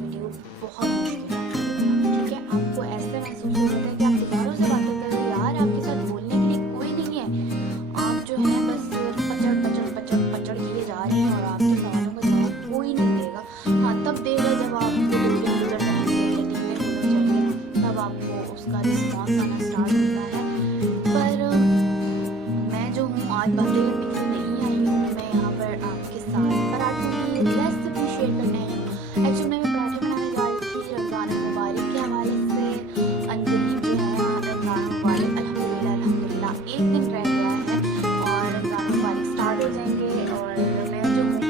Video बहुत मुश्किल है, ठीक है। आपको ऐसे महसूस हो जाता है कि आप दीवारों से बातें कर रहे हो, यार आपके साथ बोलने के लिए कोई नहीं है, आप जो है बस पचड़ पचड़ पचड़ पचड़ किए जा रहे हैं और आपके सवालों का जवाब कोई नहीं देगा। हाँ, तब देगा जब आप 2 दिन गुजर जाएंगे या 3 दिन गुजर जाएंगे, तब आपको उसका रिस्पॉन्स आना स्टार्ट होता है। पर मैं जो हूँ आज बातें करने के लिए नहीं आई हूँ, मैं यहाँ पर आपके साथ पराठों की रेसिपी शेयर करने आई हूँ। एक्चुअली मैं पराठे बनाने जा रही थी रमज़ान मुबारक के हवाले से। अंजलि जो है रमज़ान मुबारक अल्हम्दुलिल्लाह अल्हम्दुलिल्लाह एक दिन रह गया है और रमज़ान मुबारक स्टार्ट हो जाएंगे। और मैं जो हूँ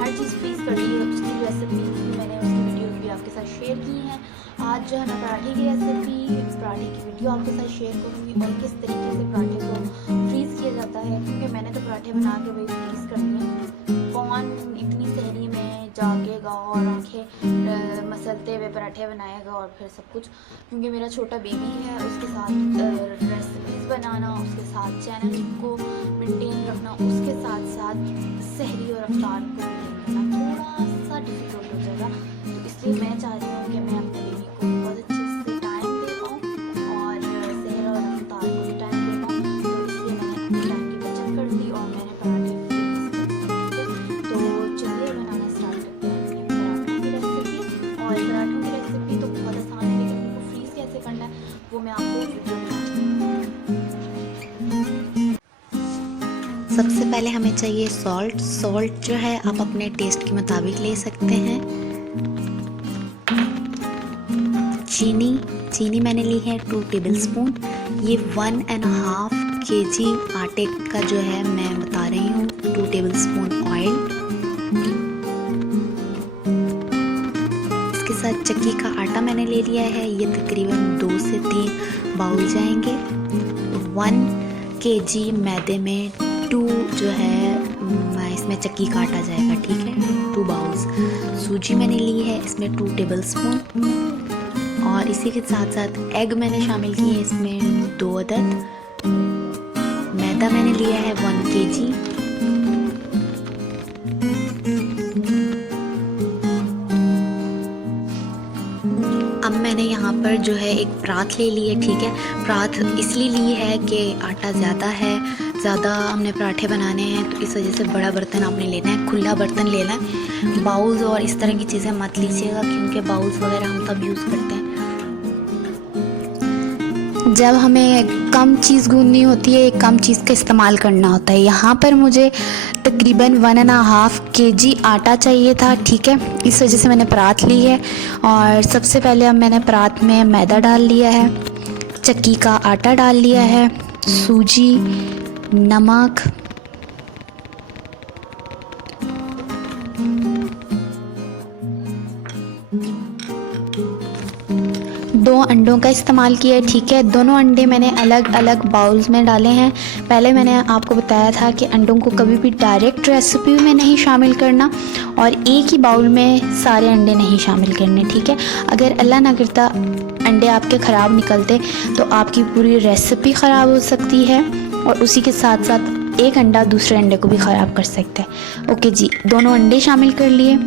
हर चीज़ फ्रीज़ कर रही है, उसकी रेसिपी मैंने उसकी वीडियोज़ भी आपके साथ शेयर की हैं। आज जो है मैं पराठे की रेसिपी, पराठे की वीडियो आपके साथ शेयर करूँगी और किस तरीके से पराठे को फ्रीज़ किया जाता है, क्योंकि मैंने तो पराठे बना के भाई फ्रीज़ कर दिए। कौन इतनी सहरी में जागेगा और आंखें मसलते हुए पराठे बनाएगा और फिर सब कुछ, क्योंकि मेरा छोटा बेबी है, उसके साथ रेसिपीज़ बनाना, उसके साथ चैनल को मेंटेन रखना, उसके साथ साथ सहरी और अफ्तार को मेंटेन करना थोड़ा सा डिफ़िकल्ट हो जाएगा। तो इसलिए मैं चाह रही हूँ कि मैं अपने बेबी को बहुत अच्छे से टाइम दे पाऊँ और सहर और अफ्तार को भी टाइम दे पाऊँ। तो इसलिए मैंने अपने टाइम की बचत कर दी और मैंने पराठे फ्रीज़। तो चलिए बनाना स्टार्ट करते हैं अपने पराठों की रेसिपी। और पराठों की रेसिपी तो बहुत आसान है, लेकिन उनको फ्रीज़ कैसे करना है वो मैं आपको वीडियो में सबसे पहले हमें चाहिए सॉल्ट जो है आप अपने टेस्ट के मुताबिक ले सकते हैं। चीनी मैंने ली है 2 टेबलस्पून। ये 1.5 kg आटे का जो है मैं बता रही हूँ। 2 टेबलस्पून ऑयल, इसके साथ चक्की का आटा मैंने ले लिया है, ये तकरीबन 2 से 3 बाउल जाएंगे। 1 kg मैदे में 2 जो है इसमें चक्की का आटा जाएगा, ठीक है। 2 बाउल्स सूजी मैंने ली है, इसमें 2 टेबलस्पून। और इसी के साथ साथ एग मैंने शामिल किए हैं, इसमें 2 अदद। मैदा मैंने लिया है 1 kg। अब मैंने यहाँ पर जो है एक परात ले ली है, ठीक है। परात इसलिए ली है कि आटा ज़्यादा हमने पराठे बनाने हैं, तो इस वजह से बड़ा बर्तन आपने लेना है, खुला बर्तन लेना है। बाउल्स और इस तरह की चीज़ें मत लीजिएगा, क्योंकि बाउल्स वगैरह हम तब यूज़ करते हैं जब हमें कम चीज़ गूंदनी होती है, कम चीज़ का इस्तेमाल करना होता है। यहाँ पर मुझे तकरीबन 1.5 kg आटा चाहिए था, ठीक है। इस वजह से मैंने परात ली है। और सबसे पहले अब मैंने परात में मैदा डाल लिया है, चक्की का आटा डाल लिया है, सूजी, नमक, दो अंडों का इस्तेमाल किया है, ठीक है। दोनों अंडे मैंने अलग अलग बाउल्स में डाले हैं। पहले मैंने आपको बताया था कि अंडों को कभी भी डायरेक्ट रेसिपी में नहीं शामिल करना और एक ही बाउल में सारे अंडे नहीं शामिल करने, ठीक है। अगर अल्लाह ना करता अंडे आपके ख़राब निकलते तो आपकी पूरी रेसिपी ख़राब हो सकती है और उसी के साथ साथ एक अंडा दूसरे अंडे को भी ख़राब कर सकता है। ओके जी, दोनों अंडे शामिल कर लिए,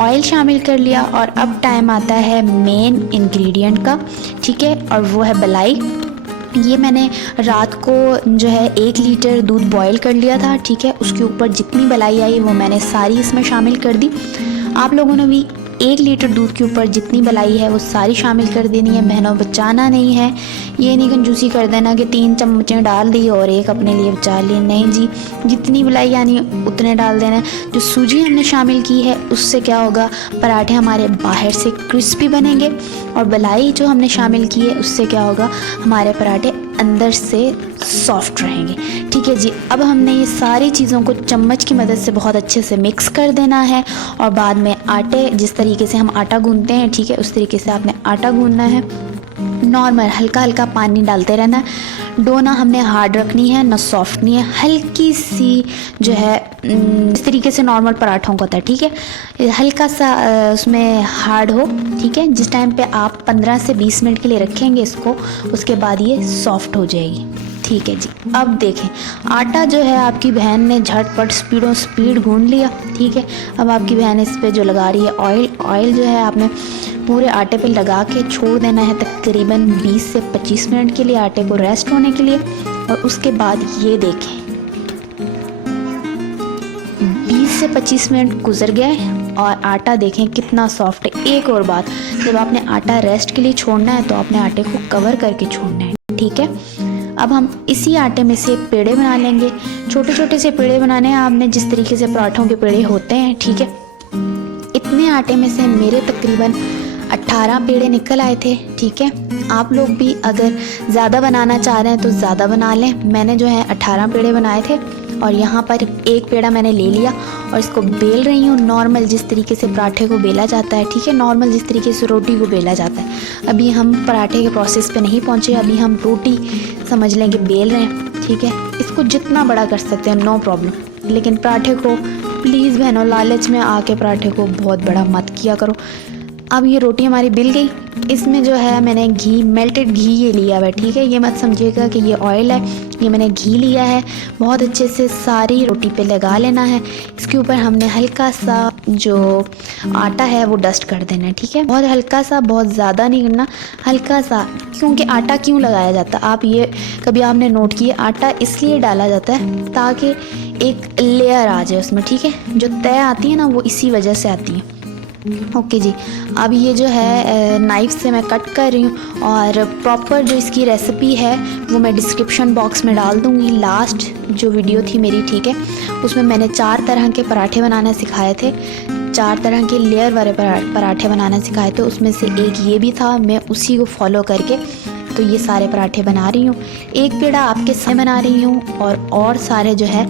ऑयल शामिल कर लिया और अब टाइम आता है मेन इंग्रेडिएंट का, ठीक है। और वो है मलाई। ये मैंने रात को जो है 1 लीटर दूध बॉईल कर लिया था, ठीक है। उसके ऊपर जितनी मलाई आई वो मैंने सारी इसमें शामिल कर दी। आप लोगों ने भी 1 लीटर दूध के ऊपर जितनी मलाई है वो सारी शामिल कर देनी है, बहनों बचाना नहीं है। ये नहीं कंजूसी कर देना कि 3 चम्मचें डाल दी और 1 अपने लिए बचा ली, नहीं जी, जितनी मलाई यानी उतने डाल देना है। जो सूजी हमने शामिल की है उससे क्या होगा, पराठे हमारे बाहर से क्रिस्पी बनेंगे और मलाई जो हमने शामिल की है उससे क्या होगा, हमारे पराठे अंदर से सॉफ्ट रहेंगे, ठीक है जी। अब हमने ये सारी चीज़ों को चम्मच की मदद से बहुत अच्छे से मिक्स कर देना है और बाद में आटे, जिस तरीके से हम आटा गूंथते हैं, ठीक है, उस तरीके से आपने आटा गूंथना है। नॉर्मल हल्का हल्का पानी डालते रहना है। डो ना हमने हार्ड रखनी है ना सॉफ्ट नहीं है, हल्की सी जो है इस तरीके से नॉर्मल पराठों का होता है, ठीक है। हल्का सा उसमें हार्ड हो, ठीक है। जिस टाइम पे आप 15 से 20 मिनट के लिए रखेंगे इसको, उसके बाद ये सॉफ्ट हो जाएगी, ठीक है जी। अब देखें, आटा जो है आपकी बहन ने झटपट स्पीड गूंद लिया। ठीक है, अब आपकी बहन इस पे जो लगा रही है ऑयल जो है आपने पूरे आटे पे लगा के छोड़ देना है तकरीबन 20 से 25 मिनट के लिए आटे को रेस्ट होने के लिए। और उसके बाद ये देखें 20 से 25 मिनट गुजर गए और आटा देखें कितना सॉफ्ट है। एक और बात, जब आपने आटा रेस्ट के लिए छोड़ना है तो आपने आटे को कवर करके छोड़ना है। ठीक है, अब हम इसी आटे में से पेड़े बना लेंगे। छोटे छोटे से पेड़े बनाने हैं आपने, जिस तरीके से पराठों के पेड़े होते हैं। ठीक है, इतने आटे में से मेरे तकरीबन 18 पेड़े निकल आए थे। ठीक है, आप लोग भी अगर ज़्यादा बनाना चाह रहे हैं तो ज़्यादा बना लें। मैंने जो है 18 पेड़े बनाए थे और यहाँ पर एक पेड़ा मैंने ले लिया और इसको बेल रही हूँ नॉर्मल जिस तरीके से पराठे को बेला जाता है। ठीक है, नॉर्मल जिस तरीके से रोटी को बेला जाता है। अभी हम पराठे के प्रोसेस पे नहीं पहुँचे, अभी हम रोटी समझ लेंगे बेल रहे हैं। ठीक है, इसको जितना बड़ा कर सकते हैं नो प्रॉब्लम, लेकिन पराठे को प्लीज़ बहनों लालच में आके पराठे को बहुत बड़ा मत किया करो। अब ये रोटी हमारी बिल गई। इसमें जो है मैंने घी, मेल्टेड घी ये लिया हुआ है। ठीक है, ये मत समझिएगा कि ये ऑयल है, ये मैंने घी लिया है। बहुत अच्छे से सारी रोटी पे लगा लेना है। इसके ऊपर हमने हल्का सा जो आटा है वो डस्ट कर देना है। ठीक है, बहुत हल्का सा, बहुत ज़्यादा नहीं करना, हल्का सा। क्योंकि आटा क्यों लगाया जाता है, आप ये कभी आपने नोट किया, आटा इसलिए डाला जाता है ताकि एक लेयर आ जाए उसमें। ठीक है, जो तय आती है ना वो इसी वजह से आती है। ओके जी, अब ये जो है नाइफ़ से मैं कट कर रही हूँ और प्रॉपर जो इसकी रेसिपी है वो मैं डिस्क्रिप्शन बॉक्स में डाल दूँगी। लास्ट जो वीडियो थी मेरी, ठीक है, उसमें मैंने 4 तरह के पराठे बनाना सिखाए थे, 4 तरह के लेयर वाले पराठे बनाना सिखाए थे। उसमें से एक ये भी था, मैं उसी को फॉलो करके तो ये सारे पराठे बना रही हूँ। एक पेड़ा आपके सामने बना रही हूँ और सारे जो है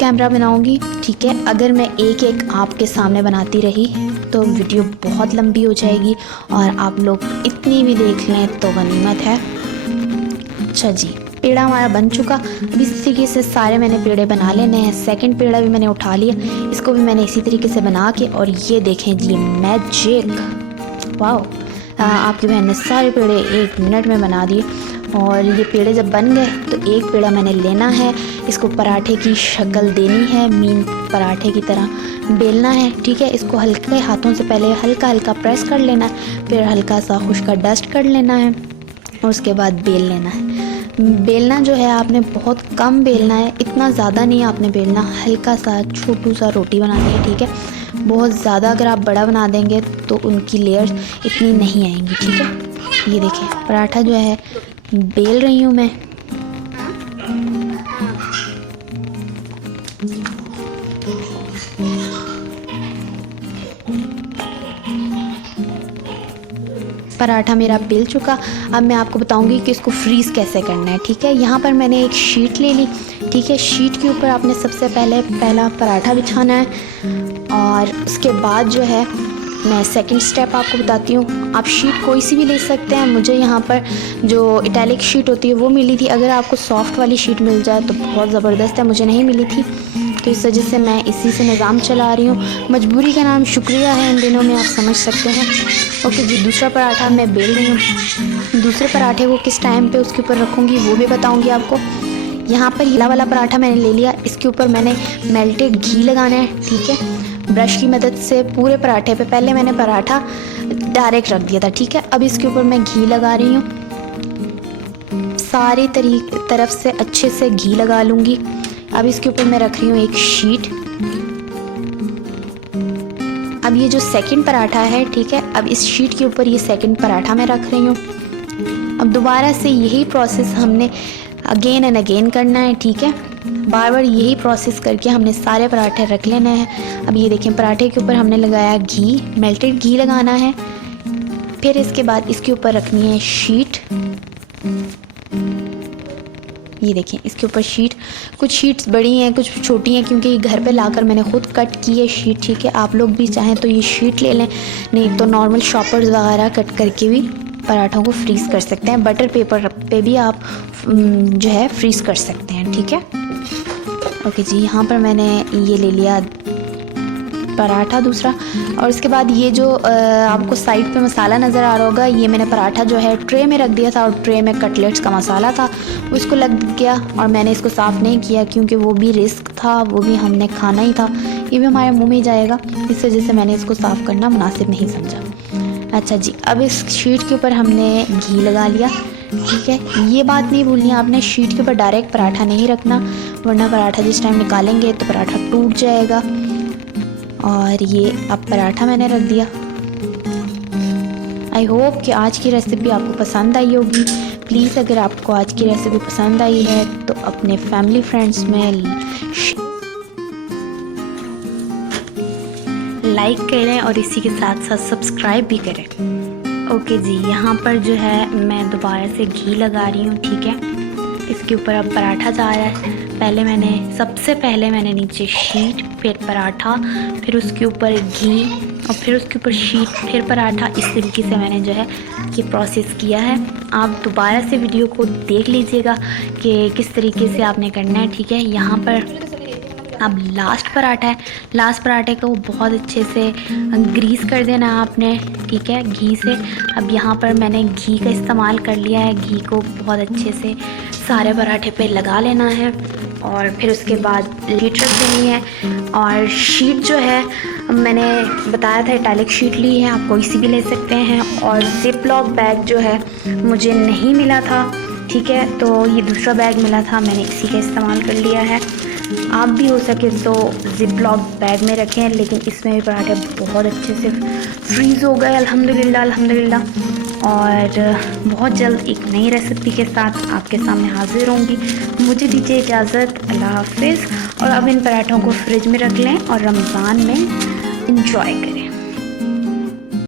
कैमरा बनाऊँगी। ठीक है, अगर मैं एक एक आपके सामने बनाती रही तो वीडियो बहुत लंबी हो जाएगी और आप लोग इतनी भी देख लें तो गनीमत है। अच्छा जी, पेड़ा हमारा बन चुका। अब इस तरीके से सारे मैंने पेड़े बना लेने हैं। सेकंड पेड़ा भी मैंने उठा लिया, इसको भी मैंने इसी तरीके से बना के, और ये देखें जी मैजिक, वाओ, आपकी बहन ने सारे पेड़े 1 मिनट में बना दिए। और ये पेड़े जब बन गए तो एक पेड़ा मैंने लेना है, इसको पराठे की शक्ल देनी है, मीन पराठे की तरह बेलना है। ठीक है, इसको हल्के हाथों से पहले हल्का हल्का प्रेस कर लेना है, फिर हल्का सा खुश्क का डस्ट कर लेना है और उसके बाद बेल लेना है। बेलना जो है आपने बहुत कम बेलना है, इतना ज़्यादा नहीं आपने बेलना, हल्का सा छोटू सा रोटी बनानी है। ठीक है, बहुत ज़्यादा अगर आप बड़ा बना देंगे तो उनकी लेयर्स इतनी नहीं आएंगी। ठीक है, ये देखिए पराठा जो है बेल रही हूँ मैं। पराठा मेरा बेल चुका। अब मैं आपको बताऊंगी कि इसको फ्रीज़ कैसे करना है। ठीक है, यहाँ पर मैंने एक शीट ले ली। ठीक है, शीट के ऊपर आपने सबसे पहला पराठा बिछाना है और उसके बाद जो है मैं सेकंड स्टेप आपको बताती हूँ। आप शीट कोई सी भी ले सकते हैं, मुझे यहाँ पर जो इटैलिक शीट होती है वो मिली थी। अगर आपको सॉफ्ट वाली शीट मिल जाए तो बहुत ज़बरदस्त है, मुझे नहीं मिली थी तो इस वजह से मैं इसी से निज़ाम चला रही हूँ। मजबूरी का नाम शुक्रिया है इन दिनों में, आप समझ सकते हैं। ओके जी, दूसरा पराठा मैं बेल रही हूँ। दूसरे पराठे को किस टाइम पे उसके ऊपर रखूँगी वो भी बताऊँगी आपको। यहाँ पर हिला वाला पराठा मैंने ले लिया, इसके ऊपर मैंने मेल्टेड घी लगाना है। ठीक है, ब्रश की मदद से पूरे पराठे पे, पहले मैंने पराठा डायरेक्ट रख दिया था। ठीक है, अब इसके ऊपर मैं घी लगा रही हूँ, सारी तरफ से अच्छे से घी लगा लूँगी। अब इसके ऊपर मैं रख रही हूँ एक शीट। अब ये जो सेकंड पराठा है, ठीक है, अब इस शीट के ऊपर ये सेकंड पराठा मैं रख रही हूँ। अब दोबारा से यही प्रोसेस हमने अगेन एंड अगेन करना है। ठीक है, बार बार यही प्रोसेस करके हमने सारे पराठे रख लेना है। अब ये देखें पराठे के ऊपर हमने लगाया घी, मेल्टेड घी लगाना है। फिर इसके बाद इसके ऊपर रखनी है शीट। ये देखें इसके ऊपर शीट, कुछ शीट्स बड़ी हैं कुछ छोटी हैं क्योंकि घर पे लाकर मैंने खुद कट की है शीट। ठीक है, आप लोग भी चाहें तो ये शीट ले लें, नहीं तो नॉर्मल शॉपर्स वगैरह कट करके भी पराठों को फ्रीज़ कर सकते हैं। बटर पेपर पे भी आप जो है फ्रीज़ कर सकते हैं। ठीक है, ओके जी, यहाँ पर मैंने ये ले लिया पराठा दूसरा। और उसके बाद ये जो आपको साइड पे मसाला नज़र आ रहा होगा, ये मैंने पराठा जो है ट्रे में रख दिया था और ट्रे में कटलेट्स का मसाला था, उसको लग गया और मैंने इसको साफ़ नहीं किया क्योंकि वो भी रिस्क था, वो भी हमने खाना ही था, ये भी हमारे मुँह में ही जाएगा, इस वजह से मैंने इसको साफ़ करना मुनासिब नहीं समझा। अच्छा जी, अब इस शीट के ऊपर हमने घी लगा लिया, ठीक है। ये बात नहीं भूलनी है आपने, शीट के ऊपर डायरेक्ट पराठा नहीं रखना, वरना पराठा जिस टाइम निकालेंगे तो पराठा टूट जाएगा। और ये अब पराठा मैंने रख दिया। आई होप कि आज की रेसिपी आपको पसंद आई होगी। प्लीज़ अगर आपको आज की रेसिपी पसंद आई है तो अपने फैमिली फ्रेंड्स में लाइक करें और इसी के साथ साथ सब्सक्राइब भी करें। ओके जी, यहाँ पर जो है मैं दोबारा से घी लगा रही हूँ, ठीक है। इसके ऊपर अब पराठा जा रहा है। सबसे पहले मैंने नीचे शीट, फिर पराठा, फिर उसके ऊपर घी और फिर उसके ऊपर शीट, फिर पराठा। इस तरीके से मैंने जो है ये प्रोसेस किया है। आप दोबारा से वीडियो को देख लीजिएगा कि किस तरीके से आपने करना है, ठीक है। यहाँ पर अब लास्ट पराठा है, लास्ट पराठे को बहुत अच्छे से ग्रीस कर देना आपने, ठीक है, घी से। अब यहाँ पर मैंने घी का इस्तेमाल कर लिया है, घी को बहुत अच्छे से सारे पराठे पे लगा लेना है और फिर उसके बाद शीट रख देनी है। और शीट जो है मैंने बताया था इटैलिक शीट ली है, आप कोई सी भी ले सकते हैं। और जिप लॉक बैग जो है मुझे नहीं मिला था, ठीक है, तो ये दूसरा बैग मिला था, मैंने इसी का इस्तेमाल कर लिया है। आप भी हो सके तो जिप लॉक बैग में रखें, लेकिन इसमें भी पराठे बहुत अच्छे से फ्रीज़ हो गए अल्हम्दुलिल्लाह अल्हम्दुलिल्लाह। और बहुत जल्द एक नई रेसिपी के साथ आपके सामने हाजिर होंगी। मुझे दीजिए इजाज़त, अल्लाह हाफिज़। और अब इन पराठों को फ्रिज में रख लें और रमज़ान में इंजॉय करें।